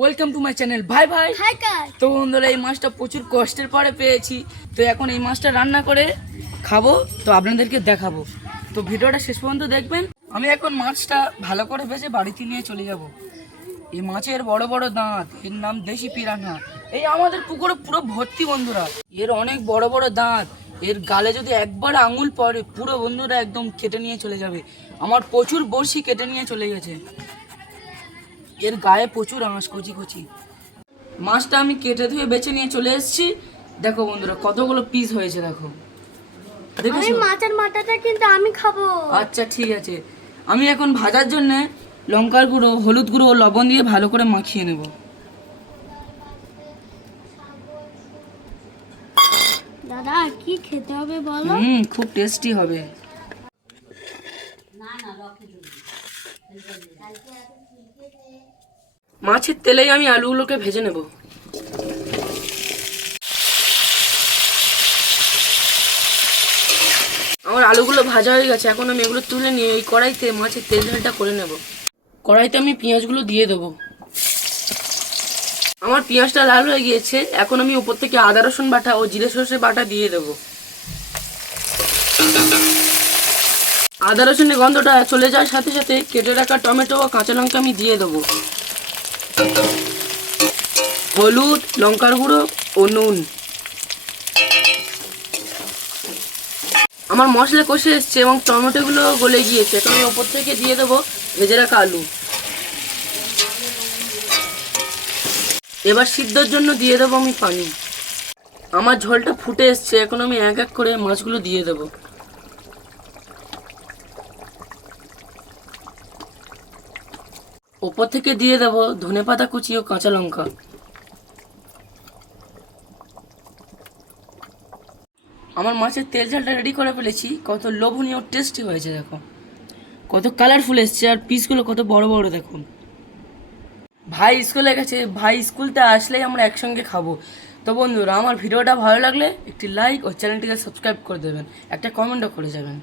Welcome to my channel ভাই ভাই। High কার তো বন্ধুরা, এই মাছটা প্রচুর কষ্টের পরে পেয়েছি। তো এখন এই মাছটা রান্না করে খাবো, তো আপনাদেরকে দেখাবো। তো ভিডিওটা শেষ পর্যন্ত দেখবেন। আমি এখন মাছটা ভালো করে ভেজে বাড়িতে নিয়ে চলে যাব। এই মাছের বড় বড় দাঁত, এর নাম দেশি পিরানহা। এই আমাদের পুকুরে পুরো ভর্তি বন্ধুরা, এর অনেক বড় বড় দাঁত। এর গালে যদি একবার আঙুল পড়ে পুরো বন্ধুরা একদম কেটে নিয়ে চলে যাবে। আমার প্রচুর বড়শি কেটে নিয়ে চলে গেছে। এর গায়ে প্রচুর আঁশ, কচি কচি। মাছটা আমি কেটে ধুয়ে বেছে নিয়ে চলে এসেছি। দেখো বন্ধুরা কতগুলো পিস হয়েছে, দেখো আমি দেখেছো? মাছের মাথাটা কিন্তু আমি খাবো। আচ্ছা ঠিক আছে, আমি এখন ভাজার জন্য লঙ্কার গুঁড়ো, হলুদ গুঁড়ো ও লবণ দিয়ে ভালো করে মাখিয়ে নেব। দাদা কি খেতে হবে বলো? খুব টেস্টি হবে। মাছের তেলেই আমি আলুগুলোকে ভেজে নেব। আমার আলুগুলো ভাজা হয়ে গেছে, এখন আমি এগুলো তুলে নিয়ে এই কড়াইতে মাছের তেল ঝালটা করে নেব। কড়াইতে আমি পেঁয়াজগুলো দিয়ে দেবো। আমার পেঁয়াজটা লাল হয়ে গিয়েছে, এখন আমি উপর থেকে আদা রসুন বাটা ও জিরে সর্ষে বাটা দিয়ে দেবো। আদা রসুনের গন্ধটা চলে যাওয়ার সাথে সাথে কেটে রাখা টমেটো ও কাঁচা লঙ্কা আমি দিয়ে দেবো। হলুদ, লঙ্কার গুঁড়ো ও নুন। আমার মশলা কষে এসছে এবং টমেটোগুলো গলে গিয়েছে, এখন আমি ওপর থেকে দিয়ে দেবো ভেজে রাখা আলু। এবার সিদ্ধর জন্য দিয়ে দেবো আমি পানি। আমার ঝোলটা ফুটে এসছে, এখন আমি এক এক করে মাছগুলো দিয়ে দেবো। ওপর থেকে দিয়ে দেবো ধনেপাতা কুচি ও কাঁচা লঙ্কা। আমার মাছের তেল ঝালটা রেডি করে ফেলেছি। কত লোভনীয় টেস্টি হয়েছে, দেখো কত কালারফুল এসছে, আর পিসগুলো কত বড় বড় দেখুন। ভাই স্কুলে গেছে, ভাই স্কুলতে আসলেই আমরা একসঙ্গে খাবো। তো বন্ধুরা, আমার ভিডিওটা ভালো লাগলে একটি লাইক ও চ্যানেলটিকে সাবস্ক্রাইব করে দেবেন, একটা কমেন্টও করে যাবেন।